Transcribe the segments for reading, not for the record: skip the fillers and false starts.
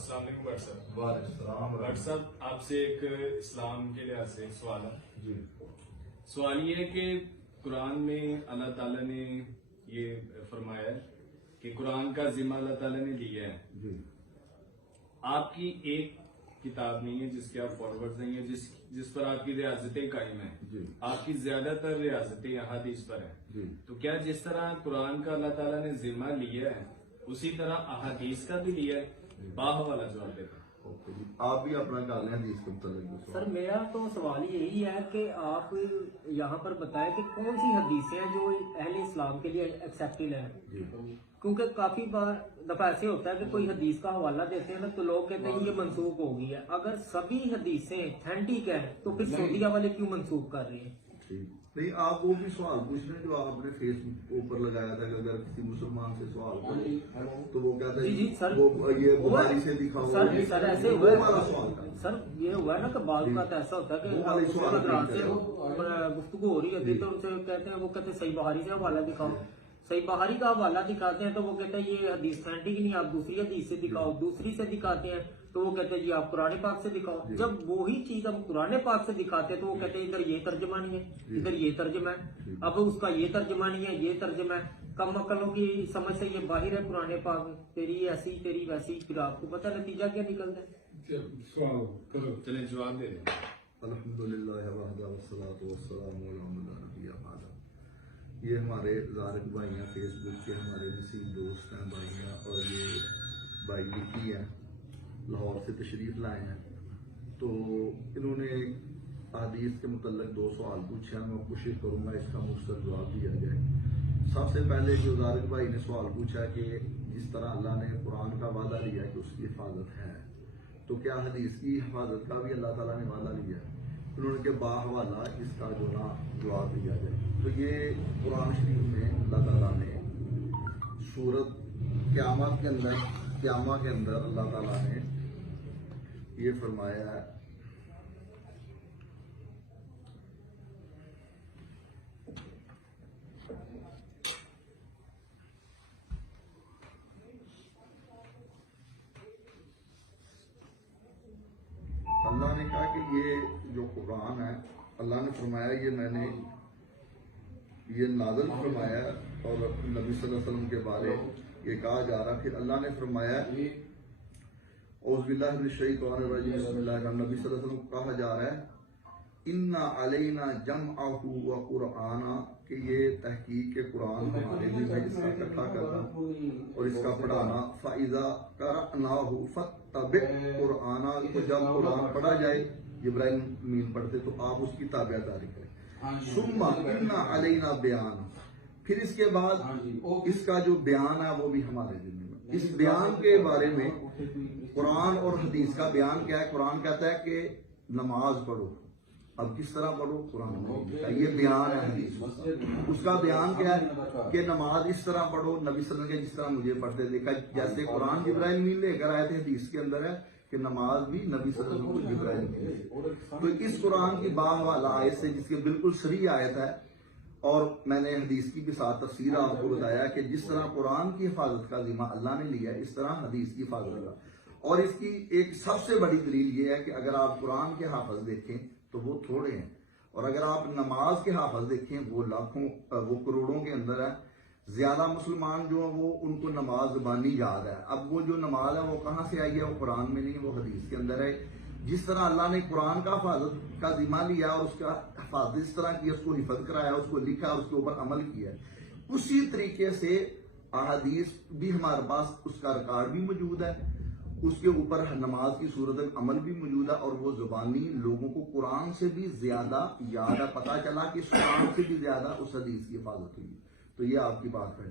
السلام علیکم ڈاکٹر صاحب۔ وعلیکم السلام۔ ڈاکٹر صاحب آپ سے ایک اسلام کے لحاظ سے سوال ہے۔ جی سوال یہ ہے کہ قرآن میں اللہ تعالیٰ نے یہ فرمایا ہے کہ قرآن کا ذمہ اللہ تعالیٰ نے لیا ہے۔ جی آپ کی ایک کتاب نہیں ہے جس کے آپ فارورڈ نہیں ہے، جس پر آپ کی ریاستیں قائم ہیں۔ جی آپ کی زیادہ تر ریاستیں احادیث پر ہیں۔ جی تو کیا جس طرح قرآن کا اللہ تعالیٰ نے ذمہ لیا ہے اسی طرح احادیث کا بھی لیا ہے؟ باہ والا جواب دیتا ہوں۔ اوکے جی، آپ بھی اپنا کر لیں حدیث کے متعلق سر میرا تو سوال یہی ہے کہ آپ یہاں پر بتائیں کہ کون سی حدیثیں ہیں جو اہل اسلام کے لیے ایکسیپٹیبل ہیں، جی کیونکہ کافی بار دفعہ ایسے ہوتا ہے کہ کوئی حدیث کا حوالہ دیتے ہیں نا تو لوگ کہتے ہیں یہ منسوخ ہو گئی ہے۔ اگر سبھی حدیثیں اتھینٹک ہیں تو پھر سعودیہ والے کیوں منسوخ کر رہے ہیں؟ ٹھیک نہیں، آپ وہ بھی سوال پوچھ رہے ہیں جو آپ نے فیس بک کے اوپر لگایا تھا کہ اگر کسی مسلمان سے سوال کرو تو وہ کہتا جی جی ہے سر، وہ یہ بخاری سے دکھاؤ، سر ایسے وہ ہوا والا ہے سوال تھا۔ سر، یہ ہوا ہے نا کہ بعض اوقات ایسا ہوتا ہے وہ والے کہ سوال حضرات سے نہیں گفتگو ہو رہی ہوتی ہے تو ان سے کہتے ہیں، وہ کہتے ہیں صحیح بخاری سے حوالہ دکھاؤ، صحیح بخاری کا حوالہ دکھاتے ہیں تو وہ کہتے ہیں یہ حدیث اتھینٹک نہیں، آپ دوسری حدیث سے دکھاؤ، دوسری سے دکھاتے ہیں تو وہ کہتے ہیں جی آپ قرآن پاک سے دکھاؤ۔ جب وہی چیز ہم قرآن پاک سے دکھاتے ہیں تو وہ کہتے ہیں ادھر یہ ترجمہ نہیں ہے، ادھر یہ ترجمہ ہے، اب اس کا یہ ترجمہ نہیں ہے، یہ ترجمہ ہے۔ کم عقلوں کی سمجھ سے یہ باہر ہے قرآن پاک، تیری ایسی تیری ویسی، پھر آپ کو پتہ نتیجہ کیا نکلتا ہے؟ چلیں جواب دے دیں۔ الحمدللہ وحدہ والصلاۃ والسلام علی من لا نبی بعدہ۔ یہ ہمارے زارق بھائی ہیں، فیس بک کے ہمارے نصیب دوست ہیں بھائی ہیں، اور یہ بھائی لکھی ہیں، لاہور سے تشریف لائے ہیں۔ تو انہوں نے حدیث کے متعلق 2 سوال پوچھے ہیں، میں کوشش کروں گا اس کا مختصر جواب دیا جائے۔ سب سے پہلے جو زارق بھائی نے سوال پوچھا کہ جس طرح اللہ نے قرآن کا وعدہ لیا کہ اس کی حفاظت ہے، تو کیا حدیث کی حفاظت کا بھی اللہ تعالیٰ نے وعدہ لیا ہے؟ انہوں نے کہ باحوالہ اس کا جو نا جواب دیا جائے۔ تو یہ قرآن شریف میں اللہ تعالیٰ نے سورت قیامت کے اندر اللہ تعالیٰ نے یہ فرمایا ہے، اللہ نے کہا کہ یہ جو قرآن ہے اللہ نے فرمایا یہ میں نے یہ نازل فرمایا، اور نبی صلی اللہ علیہ وسلم کے بارے یہ کہا جا رہا۔ پھر اللہ نے فرمایا اعوذ باللہ من الشیطان الرجیم بسم اللہ الرحمن الرحیم، نبی صلی اللہ علیہ وسلم کو کہا جا رہا ہے اِنَّ عَلَيْنَا جَمْعَهُ وَقُرْآنَ، کہ یہ تحقیق کے قرآن ہمارے ذمہ ہے، اس کا اکٹھا کرنا اور اس کا پڑھانا۔ فَإِذَا قَرَأْنَاهُ فَاتَّبِعْ قُرْآنَ، تو جب قرآن پڑھا جائے، جبرائیل امین پڑھتے تو آپ اس کی تابعداری کریں۔ ثُمَّ إِنَّ عَلَيْنَا بِيَانَ، پھر اس کے بعد اس کا جو بیان ہے وہ بھی ہمارے ذمہ ہے۔ اس بیان کے بارے میں قرآن اور حدیث کا بیان کیا ہے؟ قرآن کہتا ہے کہ نماز پڑھو، اب کس طرح پڑھو؟ قرآن میں یہ بیان ہے حدیث کا۔ اس کا بیان کیا ہے کہ نماز اس طرح پڑھو، نبی صلی اللہ علیہ وسلم جس طرح مجھے پڑھتے دیکھا، جیسے قرآن جبرائیل امین لے کر آئے تھے، حدیث کے اندر ہے کہ نماز بھی نبی صلی اللہ علیہ وسلم کو جبرائیل امین۔ تو اس قرآن کی باہ والا آیت سے، جس کے بالکل صریح آیت ہے، اور میں نے حدیث کی بھی ساتھ تفسیر آپ کو بتایا کہ جس طرح قرآن کی حفاظت کا ذمہ اللہ نے لیا ہے، اس طرح حدیث کی حفاظت کا۔ اور اس کی ایک سب سے بڑی دلیل یہ ہے کہ اگر آپ قرآن کے حافظ دیکھیں تو وہ تھوڑے ہیں، اور اگر آپ نماز کے حافظ دیکھیں وہ لاکھوں، وہ کروڑوں کے اندر ہے۔ زیادہ مسلمان جو ہیں وہ ان کو نماز زبانی یاد ہے، اب وہ جو نماز ہے وہ کہاں سے آئی ہے؟ وہ قرآن میں نہیں، وہ حدیث کے اندر ہے۔ جس طرح اللہ نے قرآن کا حفاظت کا ذمہ لیا اور اس کا حفاظت اس طرح کی، اس کو حفظ کرایا، اس کو لکھا اور اس کے اوپر عمل کیا، اسی طریقے سے احادیث بھی ہمارے پاس اس کا ریکارڈ بھی موجود ہے، اس کے اوپر نماز کی صورت میں عمل بھی موجود ہے، اور وہ زبانی لوگوں کو قرآن سے بھی زیادہ یاد ہے، پتہ چلا کہ اس قرآن سے بھی زیادہ اس حدیث کی حفاظت ہوئی۔ تو یہ آپ کی بات ہے۔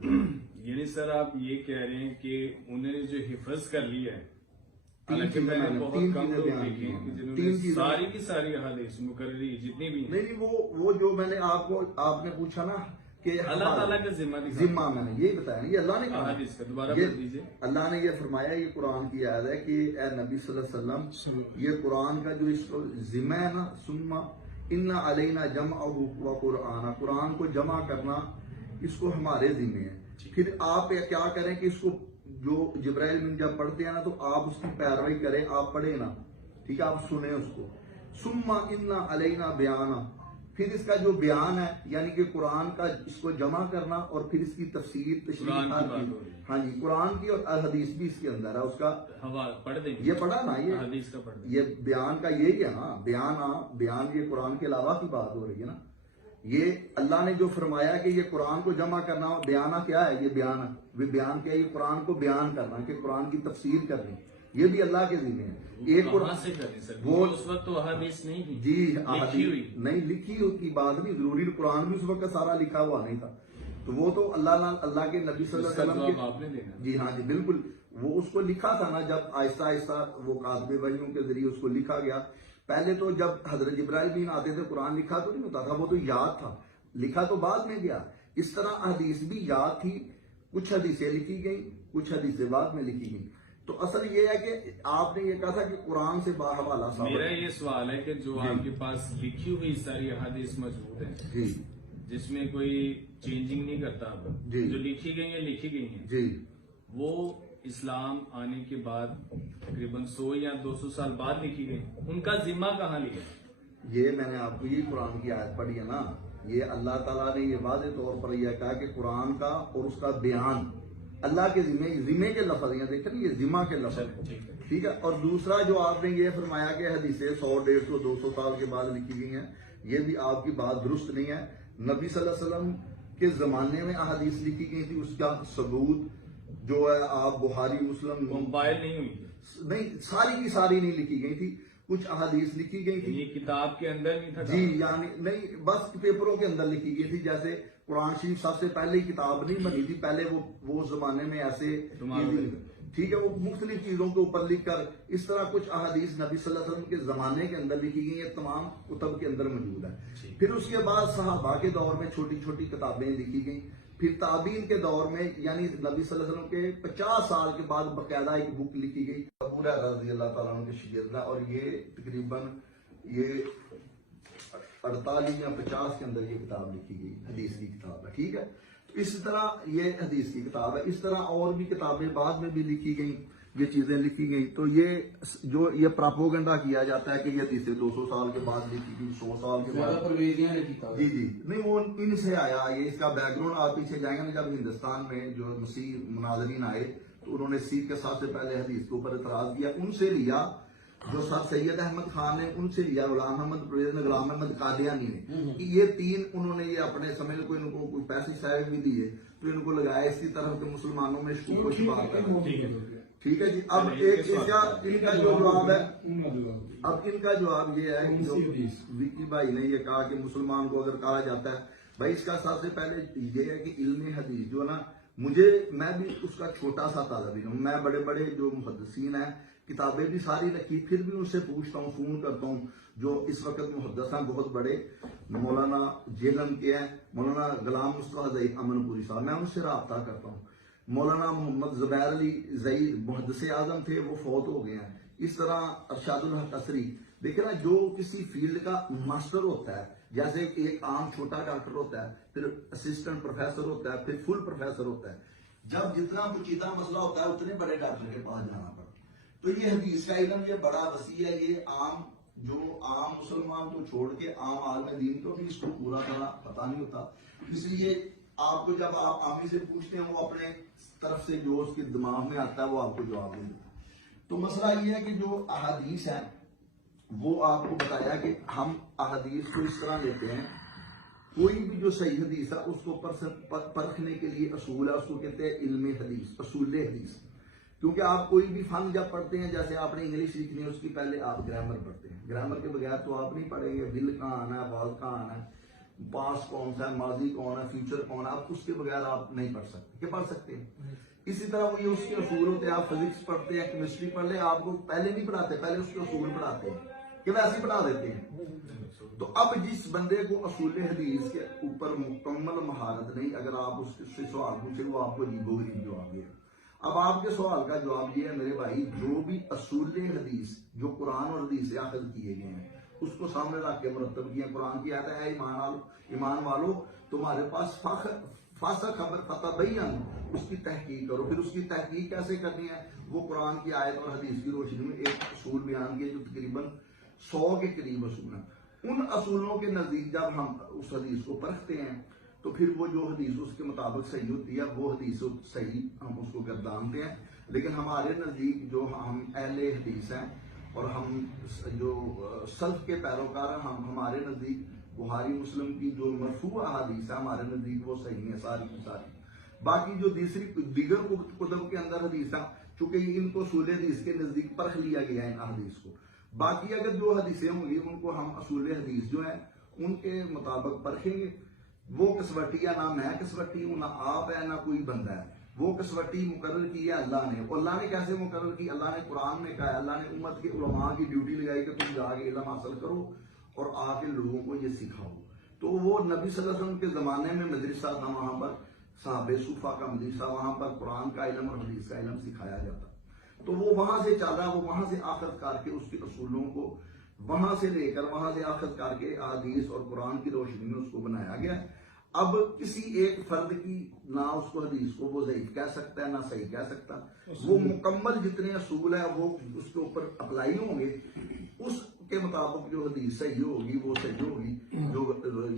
یعنی سر آپ یہ کہہ رہے ہیں کہ انہوں نے جو حفظ کر لی ہے، حالانکہ میں نے بہت تین کم چیزیں لوگ بیان دیکھے کی ہیں ہیں، کہ جنہوں تین نے چیزیں، ساری کی ساری احادیث مقرری جتنی بھی ہیں، نہیں وہ جو میں نے آپ نے پوچھا نا کہ اللہ تعالیٰ کا ذمہ میں نے یہی بتایا نا، یہ اللہ نے کہا، حدیث کا دوبارہ یہ پڑھ دیجیے۔ اللہ نے یہ فرمایا، یہ قرآن کی آیت ہے کہ اے نبی صلی اللہ علیہ وسلم، یہ قرآن کا جو اس کو ذمہ ہے نا، ثم ان علینا جمعہ وقرآن، قرآن کو جمع کرنا اس کو ہمارے ذمہ ہے۔ پھر آپ کیا کریں کہ اس کو جو جبرائیل امین جب پڑھتے ہیں نا تو آپ اس کی پیروی کریں، آپ پڑھیں نا، ٹھیک ہے، آپ سنیں اس کو. ثم ان علینا بیانا، پھر اس کا جو بیان ہے یعنی کہ قرآن کا اس کو جمع کرنا اور پھر اس کی تفسیر تشریح قرآن کی بات ہو رہی ہے. ہاں جی، قرآن کی اور حدیث بھی اس کے اندر ہے. اس کا حوالہ پڑھ دیں گے، یہ پڑھا نا، یہ حدیث کا پڑھ دیں. یہ بیان کا یہی ہے نا، بیان یہ قرآن کے علاوہ کی بات ہو رہی ہے نا. یہ اللہ نے جو فرمایا کہ یہ قرآن کو جمع کرنا، بیانہ کیا ہے؟ یہ بیان ہے. بیان کیا ہے؟ یہ قرآن کو بیان کرنا، کہ قرآن کی تفسیر کرنی، یہ بھی اللہ کے ذمہ ہے. ایک کہاں سے کریں سر؟ وہ اس وقت تو حدیث نہیں تھی، جی لکھی ہوئی. نہیں، لکھی کی بات نہیں ضروری، قرآن بھی اس وقت سارا لکھا ہوا نہیں تھا. تو وہ تو اللہ کے نبی صلی اللہ علیہ وسلم جواب آپ نے دینا. جی ہاں جی بالکل، وہ اس کو لکھا تھا نا، جب آہستہ آہستہ وہ کاتب وحیوں کے ذریعے اس کو لکھا گیا. پہلے تو جب حضرت جبرائیل امین آتے تھے قرآن لکھا تو نہیں ہوتا تھا، وہ تو یاد تھا، لکھا تو بعد میں گیا. اس طرح حدیث بھی یاد تھی، کچھ حدیثیں لکھی گئیں، کچھ حدیثیں بعد میں لکھی گئیں. تو اصل یہ ہے کہ آپ نے یہ کہا تھا کہ قرآن سے باحوالہ ثابت. میرا یہ سوال ہے کہ جو آپ کے پاس لکھی ہوئی ساری احادیث موجود ہیں جی جس میں کوئی چینجنگ نہیں کرتا، جی. جو لکھی گئی ہیں لکھی گئی ہیں، جی وہ اسلام آنے کے بعد تقریباً 100 یا 200 سال بعد لکھی گئی، ان کا ذمہ کہاں لیا؟ یہ میں نے آپ کو یہ قرآن کی آیت پڑھی ہے نا، یہ اللہ تعالیٰ نے یہ واضح طور پر یہ کہا کہ قرآن کا اور اس کا بیان اللہ کے ذمہ کے لفظ ہیں، دیکھیں یہ ذمہ کے لفظ ہیں، ٹھیک ہے. اور دوسرا جو آپ نے یہ فرمایا کہ حدیثیں 100 150 200 سال کے بعد لکھی گئی ہیں، یہ بھی آپ کی بات درست نہیں ہے. نبی صلی اللہ علیہ وسلم کے زمانے میں احادیث لکھی گئی تھی، اس کا ثبوت جو ہے آپ بخاری مسلم کمپائل نہیں ہوئی، نہیں، ساری کی ساری نہیں لکھی گئی تھی، کچھ احادیث لکھی گئی تھی. یہ کتاب کے اندر نہیں تھا. جی یعنی نہیں، بس پیپروں کے اندر لکھی گئی تھی. جیسے قرآن شریف سب سے پہلے کتاب نہیں بنی تھی، پہلے وہ زمانے میں ایسے، ٹھیک ہے، وہ مختلف چیزوں کے اوپر لکھ کر اس طرح کچھ احادیث نبی صلی اللہ علیہ وسلم کے زمانے کے اندر لکھی گئی ہیں، تمام کتب کے اندر موجود ہے. پھر اس کے بعد صحابہ کے دور میں چھوٹی چھوٹی کتابیں لکھی گئیں. پھر تابعین کے دور میں یعنی نبی صلی اللہ علیہ وسلم کے 50 سال کے بعد باقاعدہ ایک بک لکھی گئی ابو ہریرہ رضی اللہ تعالیٰ عنہ کے شاگرد ہے، اور یہ تقریباً یہ 48 یا 50 کے اندر یہ کتاب لکھی گئی، حدیث کی کتاب ہے، ٹھیک ہے. اس طرح یہ حدیث کی کتاب ہے. اس طرح اور بھی کتابیں بعد میں بھی لکھی گئیں، یہ چیزیں لکھی گئیں. تو یہ جو یہ پراپوگنڈا کیا جاتا ہے کہ یہ حدیثیں 200 سال کے بعد لکھی گئی، 100 سال کے بعد. جی نہیں، وہ ان سے آیا. یہ اس کا بیک گراؤنڈ آپ پیچھے جائیں گے نا، جب ہندوستان میں جو مسیح مناظرین آئے تو انہوں نے سیکھ کے سب سے پہلے حدیث کے اوپر اعتراض کیا. ان سے لیا، جو سر سید احمد خان نے ان سے لیا، غلام احمد پرویز نے، غلام احمد قادیانی نے، یہ تین انہوں نے یہ اپنے سمجھ کو ان کو کوئی پیسے شاید بھی دیے تو ان کو لگایا اسی طرح کے مسلمانوں میں شکوک و شبہات کرنا. ٹھیک ہے جی. اب ایک ان کا جو جواب ہے، اب ان کا جواب یہ ہے جو وکی بھائی نے یہ کہا کہ مسلمان کو اگر کہا جاتا ہے، بھائی اس کا سب سے پہلے یہ ہے کہ علم حدیث جو ہے نا، میں بھی اس کا چھوٹا سا طالب علم ہوں. میں بڑے بڑے جو محدثین ہیں کتابیں بھی ساری رکھی، پھر بھی ان سے پوچھتا ہوں، فون کرتا ہوں، جو اس وقت محدث ہیں بہت بڑے، مولانا جیلن کے ہیں، مولانا غلام مصطفیٰ ظہیر امن پوری صاحب، میں ان سے رابطہ کرتا ہوں. مولانا محمد زبیر علی ظہیر محدث اعظم تھے، وہ فوت ہو گئے ہیں. اس طرح ارشاد الحق قصری، دیکھیں نا، جو کسی فیلڈ کا ماسٹر ہوتا ہے، جیسے ایک عام چھوٹا ڈاکٹر ہوتا ہے، پھر اسسٹنٹ پروفیسر ہوتا ہے، پھر فل پروفیسر ہوتا ہے، جب جتنا پیچیدہ مسئلہ ہوتا ہے اتنے بڑے ڈاکٹر کے پاس جانا پڑتا ہے. تو یہ حدیث کا علم یہ بڑا وسیع ہے. یہ عام مسلمان تو چھوڑ کے عام عالم دین کو بھی اس کو پورا طرح پتہ نہیں ہوتا. اس لیے آپ کو جب آپ عامی سے پوچھتے ہیں، وہ اپنے طرف سے جو اس کے دماغ میں آتا ہے وہ آپ کو جواب دے دیتا ہے. تو مسئلہ یہ ہے کہ جو احادیث ہے وہ آپ کو بتایا کہ ہم احادیث کو اس طرح لیتے ہیں، کوئی بھی جو صحیح حدیث ہے اس کو پرکھنے کے لیے اصول ہے، اس کو کہتے ہیں علم حدیث، اصول حدیث. کیونکہ آپ کوئی بھی فن جب پڑھتے ہیں، جیسے آپ نے انگلش سیکھنی ہے، اس کی پہلے آپ گرامر پڑھتے ہیں. گرامر کے بغیر تو آپ نہیں پڑھیں گے. ول کہاں آنا ہے، واز کہاں آنا ہے، پاس کون سا ہے، ماضی کون ہے، فیوچر کون ہے، آپ اس کے بغیر آپ نہیں پڑھ سکتے. کہ پڑھ سکتے ہیں؟ اسی طرح وہ یہ اس کے اصول ہوتے ہیں. آپ فزکس پڑھتے ہیں، کیمسٹری پڑھ لیں، آپ کو پہلے نہیں پڑھاتے، پہلے اس کے اصول پڑھاتے ہیں کہ ویسے ہی پڑھا دیتے ہیں. تو اب جس بندے کو اصول حدیث کے اوپر مکمل مہارت نہیں، اگر آپ اس سے سوال پوچھیں وہ آپ کو عجیب و غریب جواب دے. اب آپ کے سوال کا جواب یہ ہے میرے بھائی، جو بھی اصول حدیث جو قرآن اور حدیث سے اخذ کیے گئے ہیں اس کو سامنے رکھ کے مرتب کیے. قرآن کی آیت ہے، ایمان والو تمہارے پاس فاسق خبر فتبین، اس کی تحقیق کرو. پھر اس کی تحقیق کیسے کرنی ہے؟ وہ قرآن کی آیت اور حدیث کی روشنی میں ایک اصول بیان کیے جو تقریباً 100 کے قریب اصول ہیں. ان اصولوں کے نزدیک جب ہم اس حدیث کو پرکھتے ہیں تو پھر وہ جو حدیث اس کے مطابق صحیح ہوتی ہے وہ حدیث صحیح ہم اس کو گردانتے ہیں. لیکن ہمارے نزدیک جو ہم اہل حدیث ہیں اور ہم جو سلف کے پیروکار ہیں، ہمارے نزدیک بخاری مسلم کی جو مرفوع احادیث ہے ہمارے نزدیک وہ صحیح ہیں ساری کی ساری. باقی جو دیگر کتب کے اندر حدیث ہیں، چونکہ ان کو اصول حدیث کے نزدیک پرکھ لیا گیا ہے ان حدیث کو. باقی اگر جو حدیثیں ہوں گی ان کو ہم اصول حدیث جو ہیں ان کے مطابق پرکھیں گے. وہ کسوٹی ہے، نہ میں کسوٹی ہوں، نہ آپ ہے، نہ کوئی بندہ ہے. وہ کسوٹی مقرر کی ہے اللہ نے. اور اللہ نے کیسے مقرر کی؟ اللہ نے قرآن میں کہا ہے، اللہ نے امت کے علماء کی ڈیوٹی لگائی کہ تم جا کے علم حاصل کرو اور آ کے لوگوں کو یہ سکھاؤ. تو وہ نبی صلی اللہ علیہ وسلم کے زمانے میں مدرسہ تھا، وہاں پر صحابہ صوفہ کا مدرسہ، وہاں پر قرآن کا علم اور حدیث کا علم سکھایا جاتا. تو وہ وہاں سے چلا، وہ وہاں سے آخذ کر کے اس کے اصولوں کو وہاں سے لے کر وہاں سے آخذ کر کے حدیث اور قرآن کی روشنی میں اس کو بنایا گیا. اب کسی ایک فرد کی نہ اس کو حدیث کو وہ ضعیف کہہ سکتا ہے نہ صحیح کہہ سکتا. وہ مکمل جتنے اصول ہیں وہ اس کے اوپر اپلائی ہوں گے. اس کے مطابق جو حدیث صحیح ہوگی وہ صحیح ہوگی، جو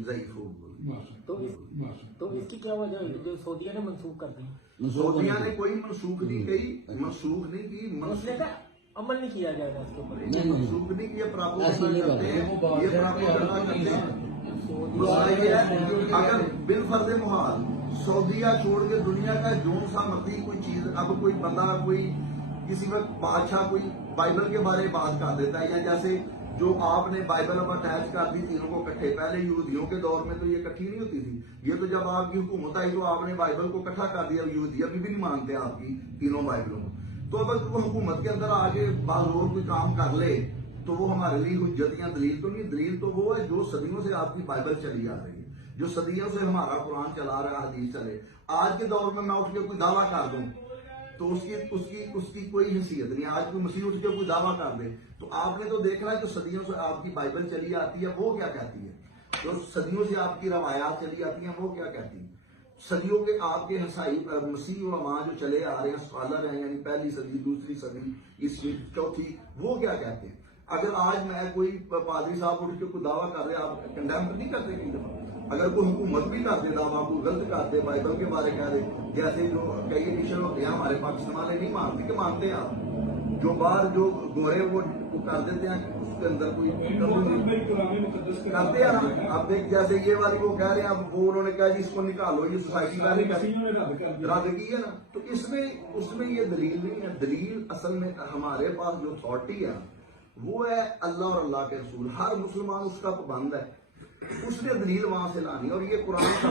ضعیف ہوگی. تو اس کی کیا وجہ ہے جو سعودیہ نے منسوخ کر دی؟ سعودیہ نے کوئی منسوخ نہیں کی، منسوخ نہیں کی، مسئلے کا عمل نہیں کیا جائے گا اس کے اوپر. منسوخ نہیں کیا، پراپوگنڈا کرتے ہیں، یہ پراپوگنڈا کرتے ہیں. مسئلہ یہ ہے اگر بالفرض محال سعودیہ چھوڑ کے دنیا کا جو سا مرضی کوئی چیز، اب کوئی بندہ کوئی کسی وقت بادشاہ کوئی بائبل کے بارے میں بات کر دیتا ہے، یا جیسے جو آپ نے بائبل اب اٹیچ کر دی تینوں کو کٹھے. پہلے یہودیوں کے دور میں تو یہ کٹھی نہیں ہوتی تھی. یہ تو جب آپ کی حکومت آئی تو آپ نے بائبل کو اکٹھا کر دیا. یہودی ابھی بھی نہیں مانتے آپ کی تینوں بائبلوں کو. تو اگر وہ حکومت کے اندر آگے بازور کوئی کام کر لے تو وہ ہمارے لیے حجت یا دلیل تو نہیں. دلیل تو وہ ہے جو صدیوں سے آپ کی بائبل چلی آ رہی ہے، جو صدیوں سے ہمارا قرآن چلا رہا ہے، حدیث چلے. آج کے دور میں اٹھ کے کوئی دعویٰ کر دوں تو اس کی کوئی حیثیت نہیں. آج کوئی مسیح اٹھ کے کوئی دعویٰ کر دے تو آپ نے تو دیکھنا ہے جو صدیوں سے آپ کی بائبل چلی آتی ہے وہ کیا کہتی ہے، جو صدیوں سے آپ کی روایات چلی آتی ہیں وہ کیا کہتی ہیں. صدیوں کے آپ کے مسیح علماء جو چلے آ رہے ہیں، اسکالر ہیں، یعنی پہلی صدی، دوسری صدی، عیسوی، چوتھی، وہ کیا کہتے ہیں. اگر آج میں کوئی پادری صاحب اٹھ کے کوئی دعویٰ کر رہے آپ کنڈیم نہیں کرتے کئی دفعہ. اگر کوئی حکومت بھی کرتے دعویٰ کو غلط کرتے، بائبل کے بارے کہہ دے، جیسے جو کئی ایڈیشن ہوتے ہیں ہمارے پاکستان والے نہیں مانتے کہ مانتے ہیں آپ. جو باہر جو گورے وہ کر دیتے ہیں اس کے اندر کوئی کرتے ہیں. اب دیکھ جیسے یہ والی وہ کہہ رہے ہیں، اب وہ انہوں نے کہا جی اس کو نکالو، یہ سوسائٹی والے رد کی ہے نا. تو اس میں یہ دلیل نہیں ہے. دلیل اصل میں ہمارے پاس جو اتھارٹی ہے وہ ہے اللہ اور اللہ کے رسول. ہر مسلمان اس کا پابند ہے، اس نے دلیل وہاں سے لانی اور یہ قرآن کا